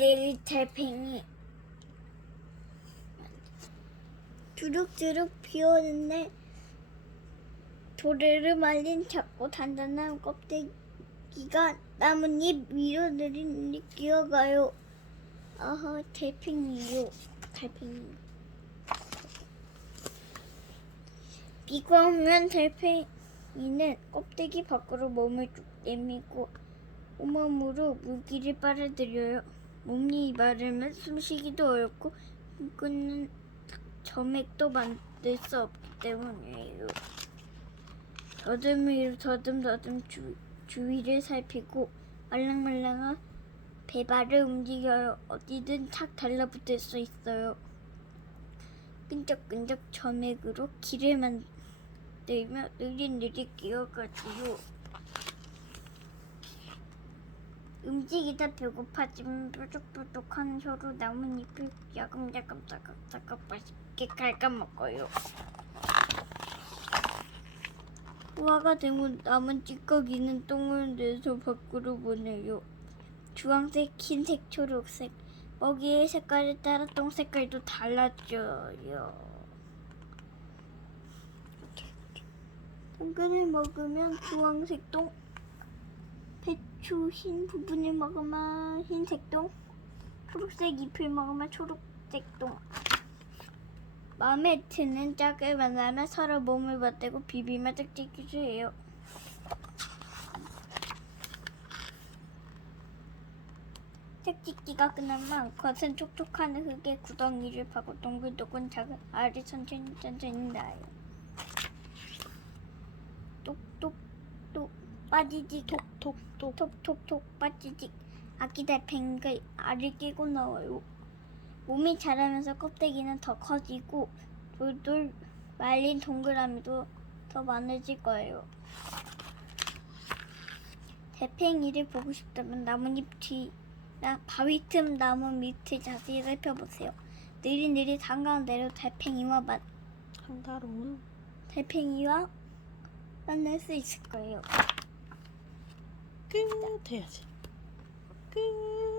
내릴 달팽이 주룩주룩 비오는데 도래를 말린 작고 단단한 껍데기가 나뭇잎 위로 내리는 기어가요. 어허 달팽이요. 달팽이. 비가 오면 달팽이는 껍데기 밖으로 몸을 쭉 내밀고 온몸으로 물기를 빨아들여요. 몸이 마르면 숨쉬기도 어렵고 끊는 점액도 만들 수 없기 때문이에요. 더듬이로 더듬더듬 주, 주위를 살피고 말랑말랑한 배발을 움직여요. 어디든 착 달라붙을 수 있어요. 끈적끈적 점액으로 길을 만들며 느릿느릿 기어가지요. 움직이다 배고파지면 뾰족뾰족한 혀로 나뭇잎을 야금야금 따각따각 맛있게 갉아먹어요. 후화가 되면 남은 찌꺼기는 똥을 내서 밖으로 보내요. 주황색, 흰색, 초록색. 먹이의 색깔에 따라 똥 색깔도 달라져요. 당근을 먹으면 주황색 똥, 배추 흰 부분을 먹으면 흰색 똥, 초록색 잎을 먹으면 초록색 똥. 마음에 드는 짝을 만나면 서로 몸을 맞대고 비비며 짝짓기를 해요. 짝짓기가 끝나면 겉은 촉촉한 흙에 구덩이를 파고 동글동글 작은 알을 천천히 천천히 낳아요. 똑똑똑 빠지직 톡톡 톡 톡톡톡 빠지직 아기 달팽이가 알을 끼고 나와요. 몸이 자라면서 껍데기는 더 커지고 돌돌 말린 동그라미도 더 많아질 거예요. 달팽이를 보고 싶다면 나뭇잎 뒤랑 바위 틈 나무 밑을 자세히 살펴보세요. 느릿느릿 한가운데로 달팽이와 만 한가로운 달팽이와 만날 수 있을 거예요. 끝 해야지. 끝.